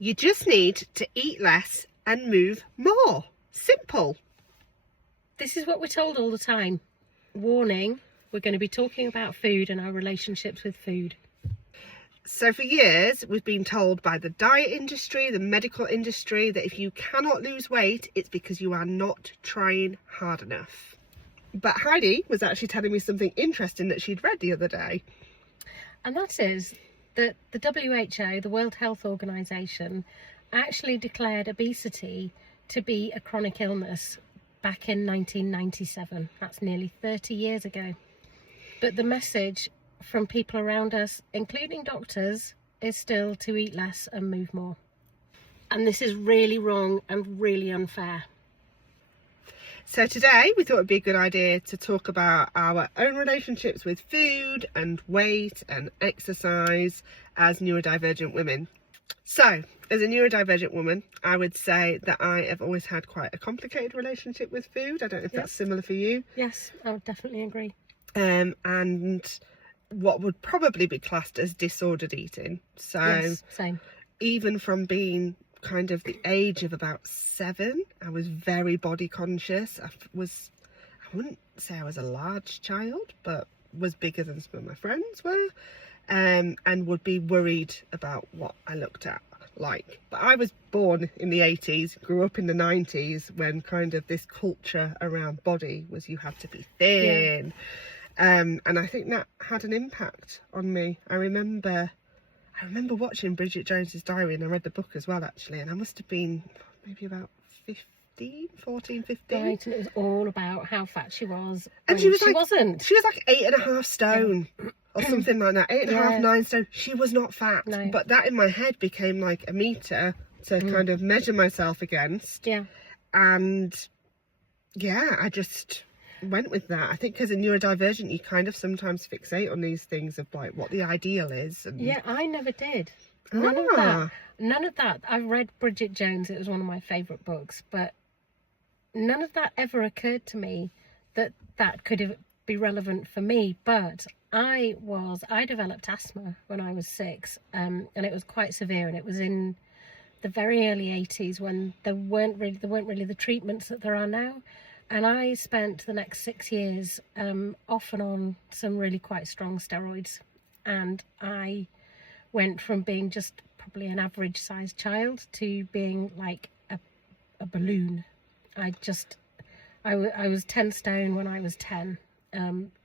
You just need to eat less and move more. Simple. This is what we're told all the time. Warning, we're going to be talking about food and our relationships with food. So for years, we've been told by the diet industry, the medical industry, that if you cannot lose weight, it's because you are not trying hard enough. But Heidi was actually telling me something interesting that she'd read the other day. And that is that the WHO, the World Health Organization, actually declared obesity to be a chronic illness back in 1997. That's nearly 30 years ago. But the message from people around us, including doctors, is still to eat less and move more. And this is really wrong and really unfair. So today we thought it'd be a good idea to talk about our own relationships with food and weight and exercise as neurodivergent women. So, as a neurodivergent woman, I would say that I have always had quite a complicated relationship with food. I don't know if that's similar for you. Yes, I would definitely agree. And what would probably be classed as disordered eating. So, yes, same. Even from being kind of the age of about 7, I was very body conscious. I wouldn't say I was a large child, but was bigger than some of my friends were, and would be worried about what I looked at like. But I was born in the 80s, grew up in the 90s, when kind of this culture around body was you had to be thin. And I think that had an impact on me. I remember watching Bridget Jones's Diary, and I read the book as well, actually, and I must have been maybe about 14, 15. Right, and it was all about how fat she was. And she wasn't. She was like 8.5 stone or something like that. 8.5, 9 stone. She was not fat. No. But that in my head became like a meter to kind of measure myself against. Yeah. And yeah, I just went with that. I think as a neurodivergent, you kind of sometimes fixate on these things of like what the ideal is. And... yeah, I never did. None of that. I've read Bridget Jones. It was one of my favourite books, but none of that ever occurred to me that could be relevant for me. But I developed asthma when I was 6, and it was quite severe, and it was in the very early 80s when there weren't really the treatments that there are now. And I spent the next 6 years off and on some really quite strong steroids, and I went from being just probably an average sized child to being like a balloon. I was 10 stone when I was 10.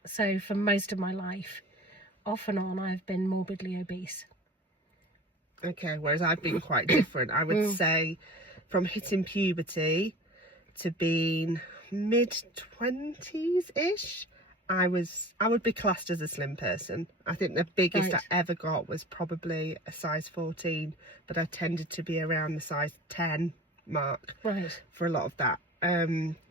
So for most of my life, off and on, I've been morbidly obese. Okay, whereas I've been quite different. I would say from hitting puberty to being mid-20s-ish, I would be classed as a slim person. I think the biggest I ever got was probably a size 14, but I tended to be around the size 10 mark for a lot of that.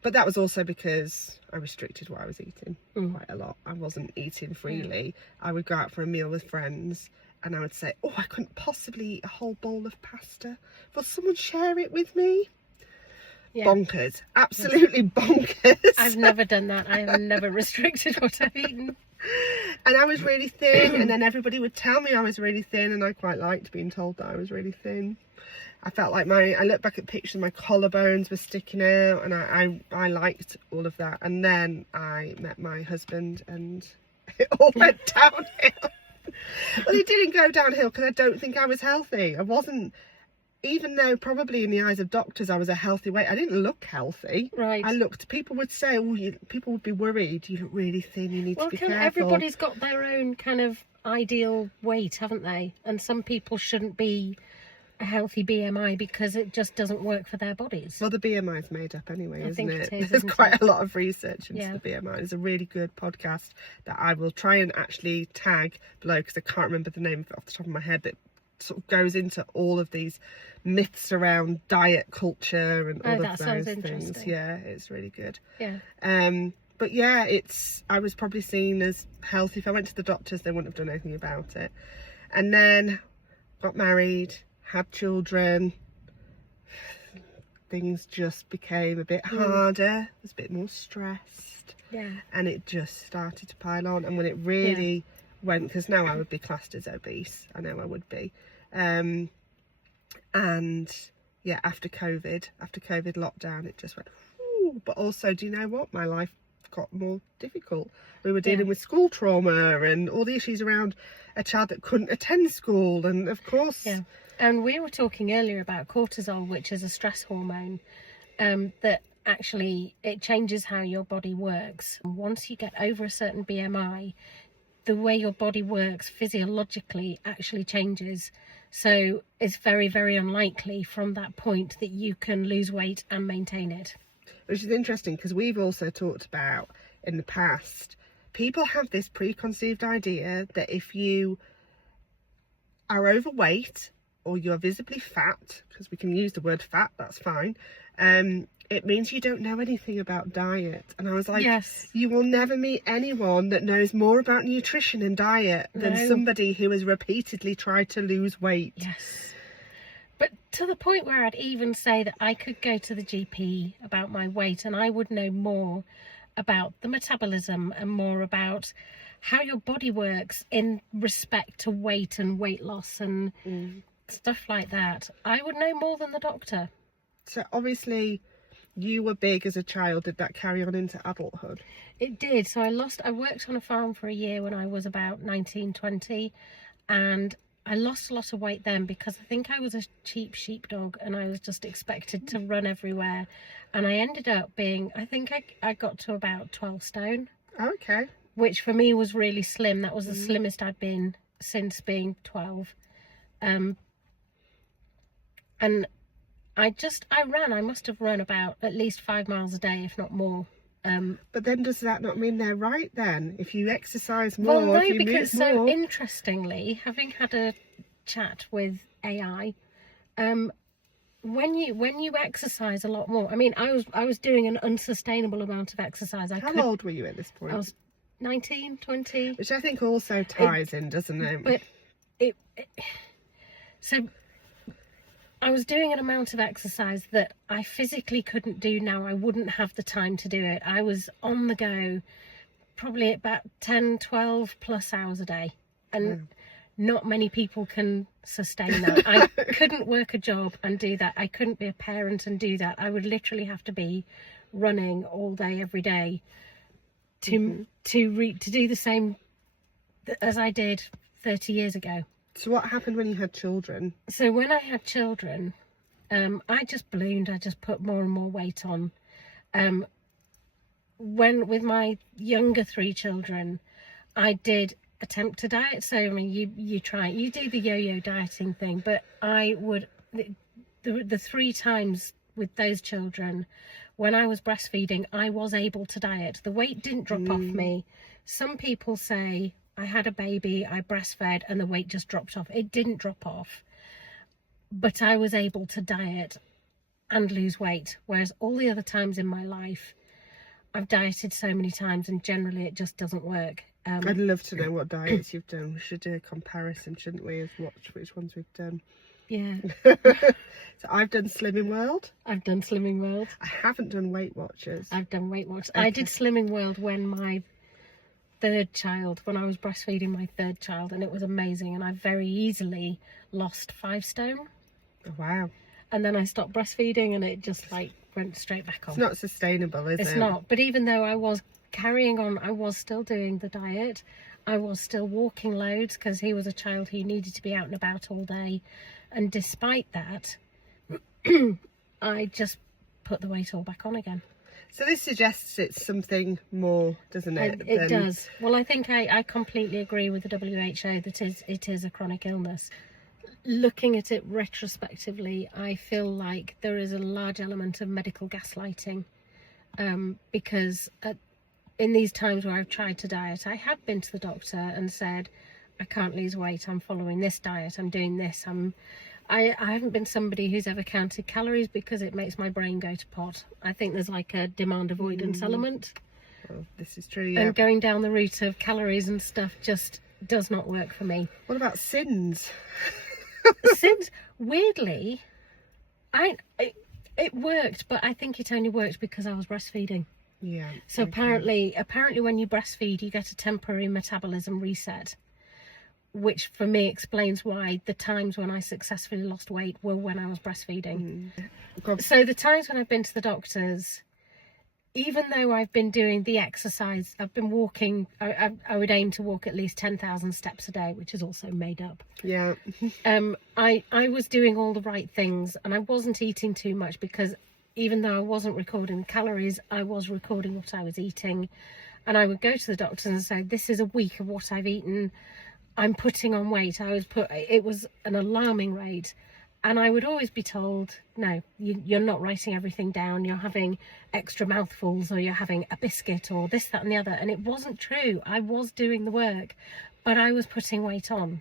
But that was also because I restricted what I was eating quite a lot. I wasn't eating freely. I would go out for a meal with friends and I would say, oh, I couldn't possibly eat a whole bowl of pasta. Will someone share it with me? Yeah. Bonkers. Absolutely bonkers. I've never done that. I have never restricted what I've eaten. And I was really thin, and then everybody would tell me I was really thin, and I quite liked being told that I was really thin. I felt like I look back at pictures, my collarbones were sticking out, and I liked all of that. And then I met my husband, and it all went downhill. Well, it didn't go downhill because I don't think I was healthy. I wasn't. Even though probably in the eyes of doctors I was a healthy weight, I didn't look healthy. Right. People would say, people would be worried, you look really thin, you need to be careful. Everybody's got their own kind of ideal weight, haven't they? And some people shouldn't be a healthy BMI because it just doesn't work for their bodies. Well, the BMI is made up anyway, isn't it? It is, There's quite a lot of research into the BMI. There's a really good podcast that I will try and actually tag below because I can't remember the name of it off the top of my head, that sort of goes into all of these myths around diet culture and all of those things. Yeah, it's really good. Yeah. But yeah, I was probably seen as healthy. If I went to the doctors, they wouldn't have done anything about it. And then got married, had children. Things just became a bit harder. I was a bit more stressed. Yeah. And it just started to pile on. And when it really went, because now I would be classed as obese. I know I would be. And yeah, after COVID lockdown, it just went, whew. But also, do you know what? My life got more difficult. We were dealing with school trauma and all the issues around a child that couldn't attend school. And of course... Yeah. And we were talking earlier about cortisol, which is a stress hormone, that actually it changes how your body works. Once you get over a certain BMI, the way your body works physiologically actually changes. So it's very, very unlikely from that point that you can lose weight and maintain it. Which is interesting, because we've also talked about in the past, people have this preconceived idea that if you are overweight or you're visibly fat, because we can use the word fat, that's fine, it means you don't know anything about diet. And I was like, yes, you will never meet anyone that knows more about nutrition and diet than somebody who has repeatedly tried to lose weight. Yes. But to the point where I'd even say that I could go to the GP about my weight and I would know more about the metabolism and more about how your body works in respect to weight and weight loss and stuff like that. I would know more than the doctor. So obviously you were big as a child. Did that carry on into adulthood? It did. So I worked on a farm for a year when I was about 19, 20, and I lost a lot of weight then because I think I was a cheap sheepdog and I was just expected to run everywhere. And I ended up being, I think I got to about 12 stone. Okay. Which for me was really slim. That was the slimmest I'd been since being 12. And I must have run about at least 5 miles a day, if not more. But then does that not mean they're right then? If you exercise more, well, no, if you because move more... so interestingly, having had a chat with AI, when you exercise a lot more, I mean, I was doing an unsustainable amount of exercise. How old were you at this point? I was 19, 20. Which I think also ties in, doesn't it? But so I was doing an amount of exercise that I physically couldn't do now. I wouldn't have the time to do it. I was on the go probably about 10, 12 plus hours a day. And not many people can sustain that. I couldn't work a job and do that. I couldn't be a parent and do that. I would literally have to be running all day, every day to do the same as I did 30 years ago. So what happened when you had children? So when I had children, I just ballooned. I just put more and more weight on. When with my younger 3 children, I did attempt to diet. So I mean, you do the yo-yo dieting thing, but I would the 3 times with those children when I was breastfeeding, I was able to diet. The weight didn't drop off me. Some people say I had a baby, I breastfed, and the weight just dropped off. It didn't drop off, but I was able to diet and lose weight, whereas all the other times in my life, I've dieted so many times and generally it just doesn't work. I'd love to know what diets you've done. We should do a comparison, shouldn't we, of watch which ones we've done. Yeah. So I've done Slimming World. I've done Slimming World. I haven't done Weight Watchers. I've done Weight Watchers. Okay. I did Slimming World when my third child, when I was breastfeeding my third child, and it was amazing, and I very easily lost 5 stone. Oh, wow. And then I stopped breastfeeding and it just like went straight back on. It's not sustainable, is it? It's not. But even though I was carrying on, I was still doing the diet. I was still walking loads because he was a child who needed to be out and about all day. And despite that, I just put the weight all back on again. So this suggests it's something more, doesn't it? It does. Well, I think I completely agree with the WHO that it is a chronic illness. Looking at it retrospectively, I feel like there is a large element of medical gaslighting, because in these times where I've tried to diet, I have been to the doctor and said, I can't lose weight, I'm following this diet, I'm doing this, I haven't been somebody who's ever counted calories because it makes my brain go to pot. I think there's like a demand avoidance element. Well, this is true, yeah. And going down the route of calories and stuff just does not work for me. What about SINs? Since weirdly, it worked, but I think it only worked because I was breastfeeding. Yeah. So apparently when you breastfeed, you get a temporary metabolism reset. which for me explains why the times when I successfully lost weight were when I was breastfeeding. So the times when I've been to the doctors, even though I've been doing the exercise, I've been walking, I would aim to walk at least 10,000 steps a day, which is also made up. Yeah. I was doing all the right things, and I wasn't eating too much, because even though I wasn't recording calories, I was recording what I was eating. And I would go to the doctors and say, this is a week of what I've eaten. I'm putting on weight. It was an alarming rate. And I would always be told, no, you're not writing everything down. You're having extra mouthfuls, or you're having a biscuit, or this, that and the other. And it wasn't true. I was doing the work, but I was putting weight on.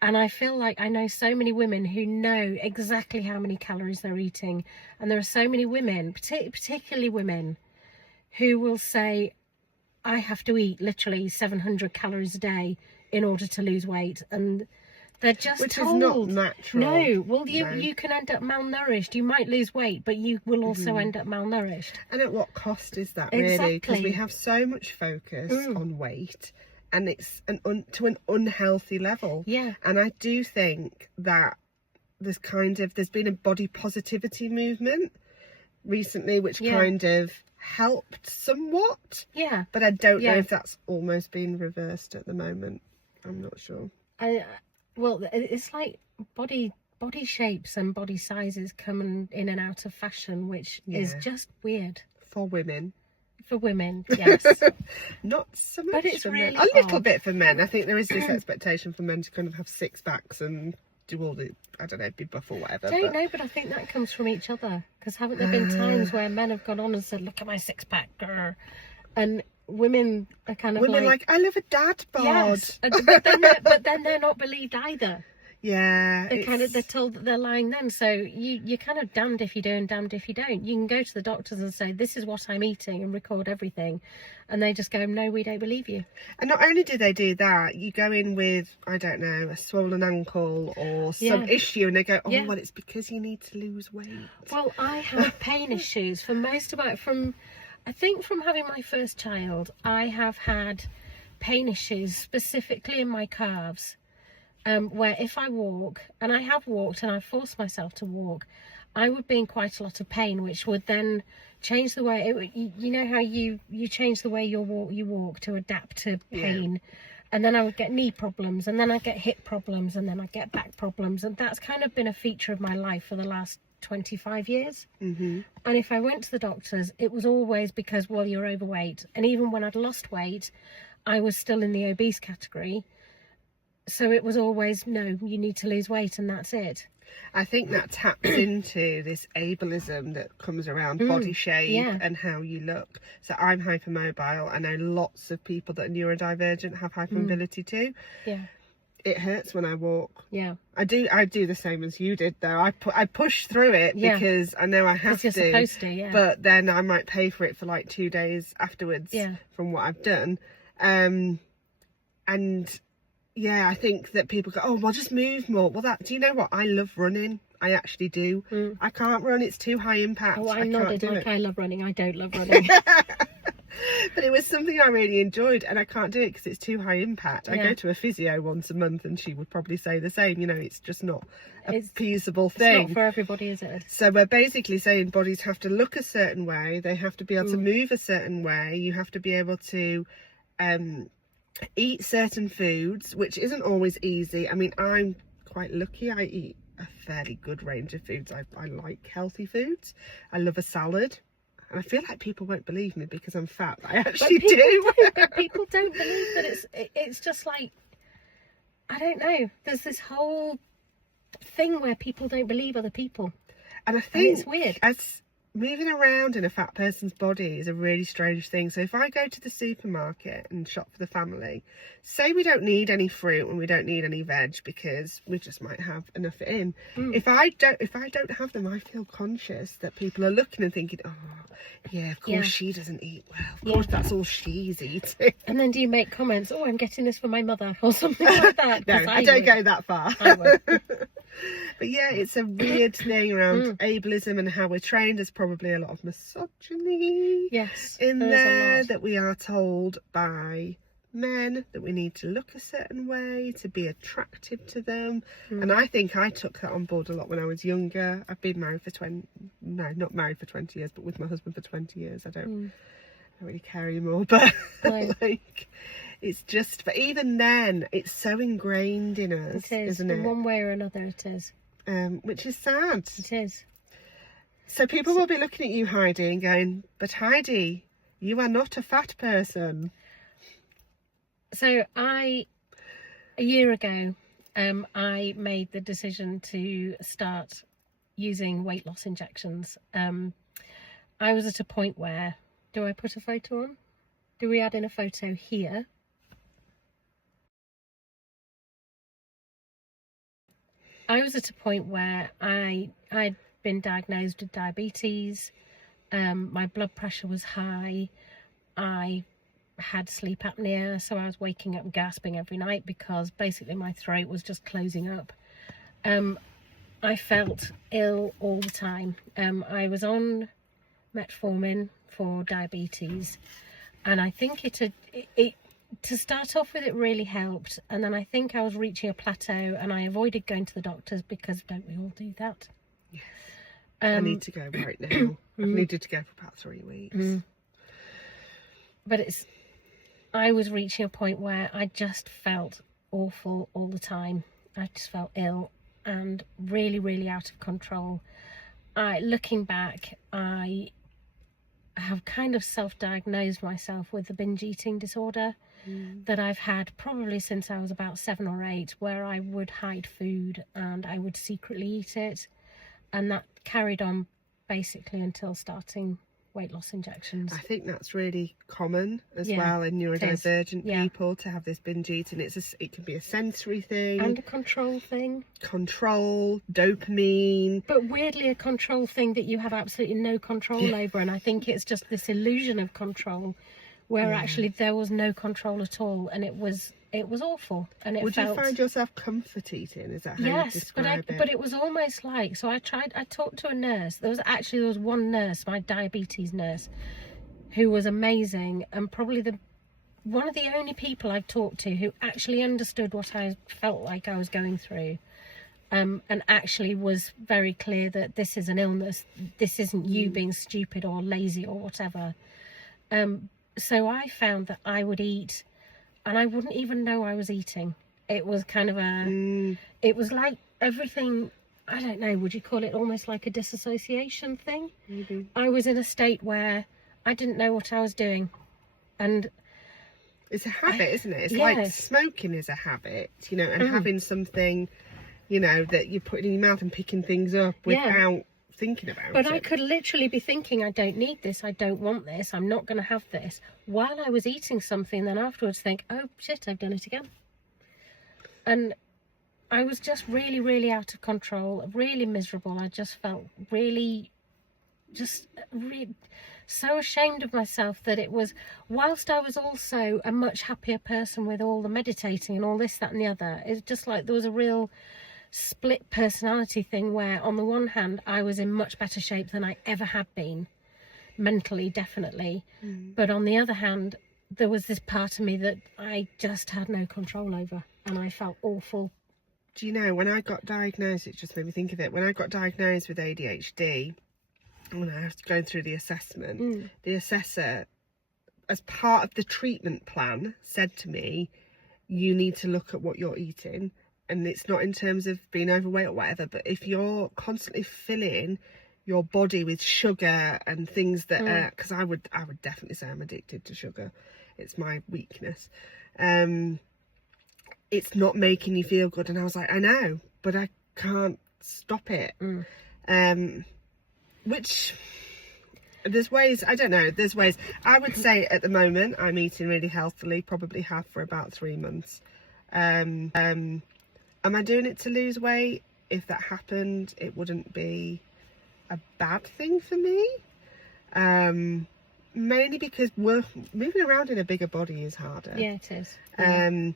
And I feel like I know so many women who know exactly how many calories they're eating. And there are so many women, particularly women, who will say, I have to eat literally 700 calories a day in order to lose weight. And they're just Which told. is not natural. No, well, No. you can end up malnourished. You might lose weight, but you will also end up malnourished. And at what cost is that, really? Exactly. Because we have so much focus on weight, and it's to an unhealthy level. Yeah. And I do think that there's been a body positivity movement recently, which kind of helped somewhat. Yeah. But I don't know if that's almost been reversed at the moment. I'm not sure. Well, it's like body shapes and body sizes coming in and out of fashion, which is just weird. For women. For women, yes. Not so much but it's for really men. A little odd. bit for men. I think there is this expectation for men to kind of have six packs and do all the, I don't know, be buff or whatever. Don't know, but I think that comes from each other. Because haven't there been times where men have gone on and said, look at my six pack, grr, and women are kind of like, I love a dad bod. Yes, but then they're not believed either. Yeah. They're told that they're lying then. So you're kind of damned if you do and damned if you don't. You can go to the doctors and say, this is what I'm eating, and record everything. And they just go, no, we don't believe you. And not only do they do that, you go in with, I don't know, a swollen ankle or some issue, and they go, well, it's because you need to lose weight. Well, I have pain issues I think from having my first child, I have had pain issues specifically in my calves, where if I walk, and I have walked and I've forced myself to walk, I would be in quite a lot of pain, which would then change the way, you know how you change the way you walk to adapt to pain. And then I would get knee problems, and then I'd get hip problems, and then I'd get back problems. And that's kind of been a feature of my life for the last 25 years. And if I went to the doctors, it was always because, well, you're overweight. And even when I'd lost weight, I was still in the obese category. So it was always, no, you need to lose weight, and that's it. I think that taps into this ableism that comes around body shape and how you look. So I'm hypermobile. I know lots of people that are neurodivergent have hypermobility too. Yeah. It hurts when I walk. Yeah. I do the same as you did though. I push through it because I know I have to. You're supposed to, yeah. But then I might pay for it for like 2 days afterwards from what I've done. And yeah, I think that people go, oh, well, just move more. Well, do you know what? I love running. I actually do. I can't run. It's too high impact. Oh, I can't nodded do like it. I love running. I don't love running. But it was something I really enjoyed, and I can't do it because it's too high impact. I go to a physio once a month, and she would probably say the same. You know, it's just not a feasible thing. It's not for everybody, is it? So we're basically saying bodies have to look a certain way. They have to be able to move a certain way. You have to be able to eat certain foods, which isn't always easy. I mean, I'm quite lucky. I eat a fairly good range of foods. I like healthy foods. I love a salad. And I feel like people won't believe me because I'm fat, but I actually do. But people don't believe that it's just like, I don't know. There's this whole thing where people don't believe other people. And I think it's weird. As moving around in a fat person's body is a really strange thing. So if I go to the supermarket and shop for the family, say we don't need any fruit and we don't need any veg because we just might have enough in. If I don't have them, I feel conscious that people are looking and thinking, oh yeah, of course she doesn't eat well. Of course that's all she's eating. And then do you make comments, oh, I'm getting this for my mother or something like that? No, I don't go that far. I would. But yeah, it's a weird thing around ableism and how we're trained. There's probably a lot of misogyny yes, in there that we are told by men, that we need to look a certain way to be attractive to them. And I think I took that on board a lot when I was younger. I've been married for not married for 20 years, but with my husband for 20 years. I don't really care anymore, but like, it's just, but even then it's so ingrained in us, it is, isn't it? one way or another it is. Which is sad. It is. So people will be looking at you, Heidi, and going, but Heidi, you are not a fat person. So a year ago, I made the decision to start using weight loss injections. I was at a point where, do I put a photo on? Do we add in a photo here? I was at a point where I'd been diagnosed with diabetes. My blood pressure was high. I had sleep apnea, so I was waking up and gasping every night because basically my throat was just closing up. I felt ill all the time. I was on metformin for diabetes, and I think it to start off with, it really helped, and then I think I was reaching a plateau, and I avoided going to the doctors because don't we all do that? Yes. I need to go right now. I've needed to go for about 3 weeks. But I was reaching a point where I just felt awful all the time. I just felt ill and really, really out of control. Looking back, I have kind of self-diagnosed myself with the binge eating disorder that I've had probably since I was about 7 or 8, where I would hide food and I would secretly eat it, and that carried on basically until starting weight loss injections. I think that's really common as well in neurodivergent people to have this binge eating. It can be a sensory thing and a control thing. Control, dopamine. But weirdly, a control thing that you have absolutely no control over. And I think it's just this illusion of control where actually there was no control at all, and it was awful. And Would you find yourself comfort eating? Is that how you describe it? But it was almost like, so I talked to a nurse. There was one nurse, my diabetes nurse, who was amazing, and probably one of the only people I've talked to who actually understood what I felt like I was going through, and actually was very clear that this is an illness. This isn't you being stupid or lazy or whatever. So I found that I would eat, and I wouldn't even know I was eating. It was kind of it was like everything, I don't know, would you call it almost like a disassociation thing? Maybe. I was in a state where I didn't know what I was doing. And it's a habit, isn't it? It's like smoking is a habit, and having something, that you put in your mouth and picking things up without thinking about it. But I could literally be thinking, I don't need this, I don't want this, I'm not going to have this, while I was eating something, then afterwards think, oh shit, I've done it again. And I was just really, really out of control, really miserable. I just felt really so ashamed of myself that it was, whilst I was also a much happier person with all the meditating and all this, that and the other, it's just like there was a real split personality thing where on the one hand I was in much better shape than I ever had been, mentally definitely, but on the other hand there was this part of me that I just had no control over, and I felt awful. Do you know, when I got diagnosed, it just made me think of it, when I got diagnosed with ADHD, when I was going through the assessment, the assessor, as part of the treatment plan, said to me, you need to look at what you're eating. And it's not in terms of being overweight or whatever, but if you're constantly filling your body with sugar and things that are, because I would definitely say I'm addicted to sugar. It's my weakness. It's not making you feel good. And I was like, I know, but I can't stop it. Which, there's ways, I don't know, there's ways. I would say at the moment I'm eating really healthily, probably have for about 3 months. Am I doing it to lose weight? If that happened, it wouldn't be a bad thing for me. Mainly because moving around in a bigger body is harder. Yeah, it is.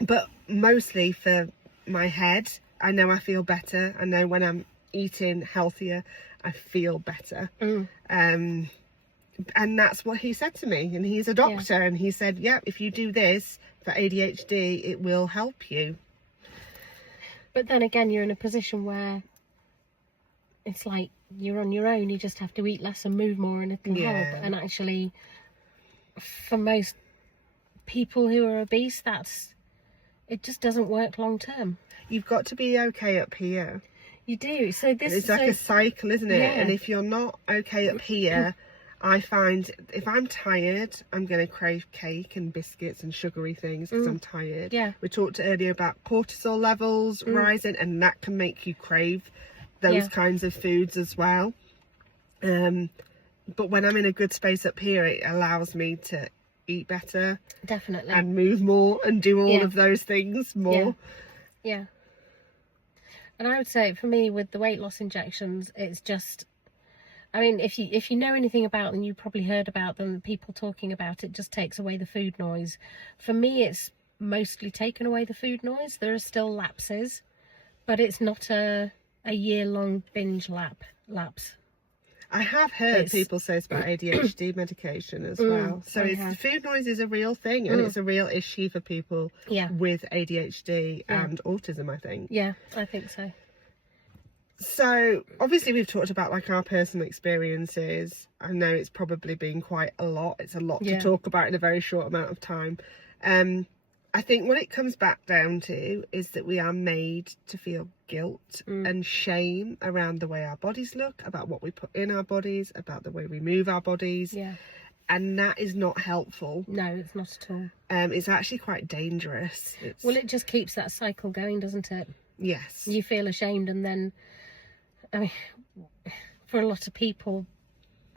But mostly for my head, I know I feel better. I know when I'm eating healthier, I feel better. And that's what he said to me. And he's a doctor, and he said, yeah, if you do this for ADHD, it will help you. But then again, you're in a position where it's like you're on your own. You just have to eat less and move more, and it'll help. And actually, for most people who are obese, it just doesn't work long term. You've got to be okay up here. You do. So it's like a cycle, isn't it? Yeah. And if you're not okay up here, I find if I'm tired, I'm going to crave cake and biscuits and sugary things because I'm tired. Yeah. We talked earlier about cortisol levels rising, and that can make you crave those kinds of foods as well. But when I'm in a good space up here, it allows me to eat better. Definitely. And move more and do all of those things more. Yeah. And I would say for me with the weight loss injections, it's just, I mean, if you know anything about them, you probably heard about them, people talking about it just takes away the food noise. For me, it's mostly taken away the food noise. There are still lapses, but it's not a year-long binge lapse. I have heard people say it's about ADHD medication as well. So food noise is a real thing, and it's a real issue for people with ADHD and autism, I think. Yeah, I think so. So obviously we've talked about like our personal experiences. I know it's probably been quite a lot. It's a lot to talk about in a very short amount of time. I think what it comes back down to is that we are made to feel guilt and shame around the way our bodies look, about what we put in our bodies, about the way we move our bodies. Yeah. And that is not helpful. No, it's not at all. It's actually quite dangerous. Well, it just keeps that cycle going, doesn't it? Yes. You feel ashamed, and then, I mean, for a lot of people,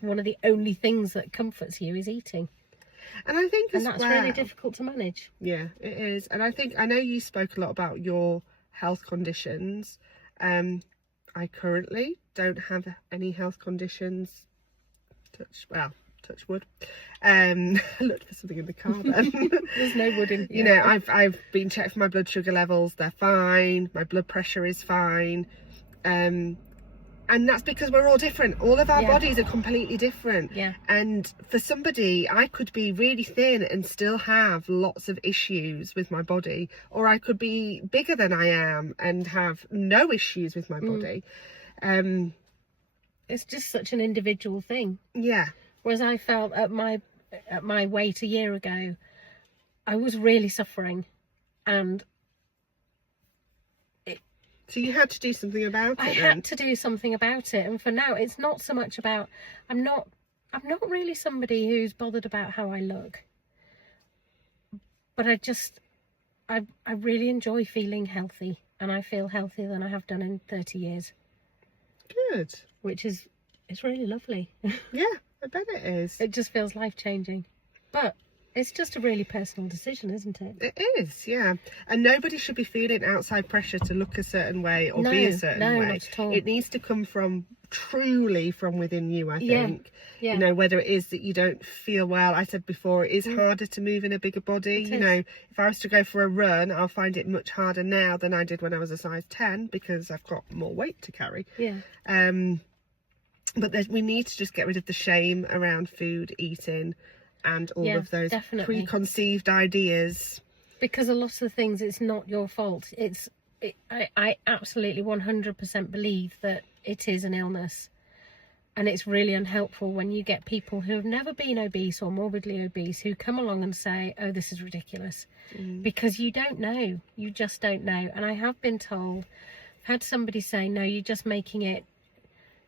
one of the only things that comforts you is eating. And I think that's really difficult to manage. Yeah, it is. And I know you spoke a lot about your health conditions. I currently don't have any health conditions. Touch wood. I looked for something in the car then. There's no wood in here. You know, I've been checked for my blood sugar levels. They're fine. My blood pressure is fine. And that's because we're all different. All of our bodies are completely different. Yeah. And for somebody, I could be really thin and still have lots of issues with my body. Or I could be bigger than I am and have no issues with my body. It's just such an individual thing. Yeah. Whereas I felt at my weight a year ago, I was really suffering. And so you had to do something about it. I had to do something about it, and for now, it's not so much about. I'm not really somebody who's bothered about how I look, but I really enjoy feeling healthy, and I feel healthier than I have done in 30 years. Good. It's really lovely. Yeah, I bet it is. It just feels life-changing, but it's just a really personal decision, isn't it? It is, yeah. And nobody should be feeling outside pressure to look a certain way or be a certain way. Not at all. It needs to come truly from within you, I think. Yeah. You know, whether it is that you don't feel well. I said before, it is harder to move in a bigger body. You know, if I was to go for a run, I'll find it much harder now than I did when I was a size 10 because I've got more weight to carry. Yeah. But we need to just get rid of the shame around food, eating, and all of those preconceived ideas. Because a lot of the things, it's not your fault. I absolutely 100% believe that it is an illness. And it's really unhelpful when you get people who have never been obese or morbidly obese who come along and say, oh, this is ridiculous. Because you don't know. You just don't know. And I have been told, I've had somebody say, no, you're just making it,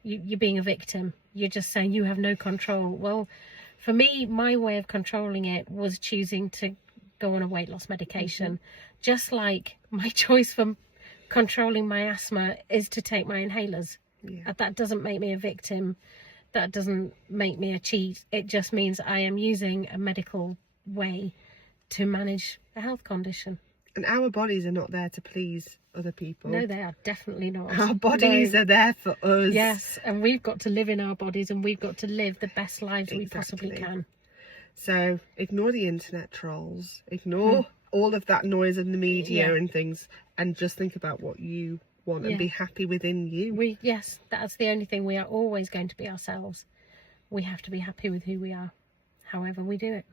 you're being a victim. You're just saying you have no control. Well, for me, my way of controlling it was choosing to go on a weight loss medication. Just like my choice for controlling my asthma is to take my inhalers. Yeah. That doesn't make me a victim. That doesn't make me a cheat. It just means I am using a medical way to manage a health condition. And our bodies are not there to please other people. No, they are definitely not. Our bodies are there for us. Yes, and we've got to live in our bodies, and we've got to live the best lives we possibly can. So ignore the internet trolls. Ignore all of that noise in the media and things, and just think about what you want and be happy within you. Yes, that's the only thing. We are always going to be ourselves. we have to be happy with who we are, however we do it.